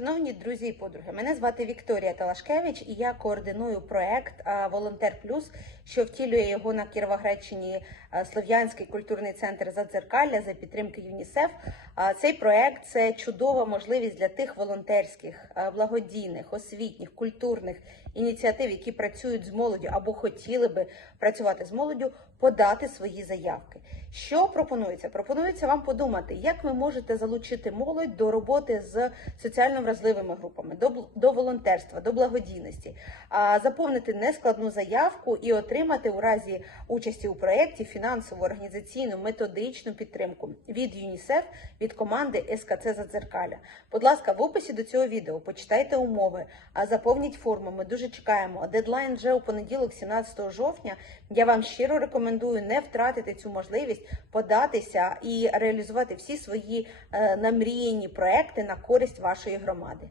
Шановні друзі і подруги, мене звати Вікторія Талашкевич і я координую проект Волонтер Плюс, що втілює його на Кіровоградщині Слов'янський культурний центр Задзеркалля за підтримки ЮНІСЕФ. Цей проект це чудова можливість для тих волонтерських, благодійних, освітніх, культурних ініціатив, які працюють з молоддю або хотіли би працювати з молоддю, подати свої заявки. Що пропонується? Пропонується вам подумати, як ви можете залучити молодь до роботи з соціально вразливими групами, до, до волонтерства, до благодійності, а заповнити нескладну заявку і отримати у разі участі у проєкті фінансову, організаційну, методичну підтримку від ЮНІСЕФ, від команди СКЦ Задзеркаля. Будь ласка, в описі до цього відео почитайте умови, а заповніть форму. Ми дуже чекаємо. Дедлайн вже у понеділок, 17 жовтня. Я вам щиро рекомендую не втратити цю можливість податися і реалізувати всі свої е, намріяні проекти на користь вашої громади. camada.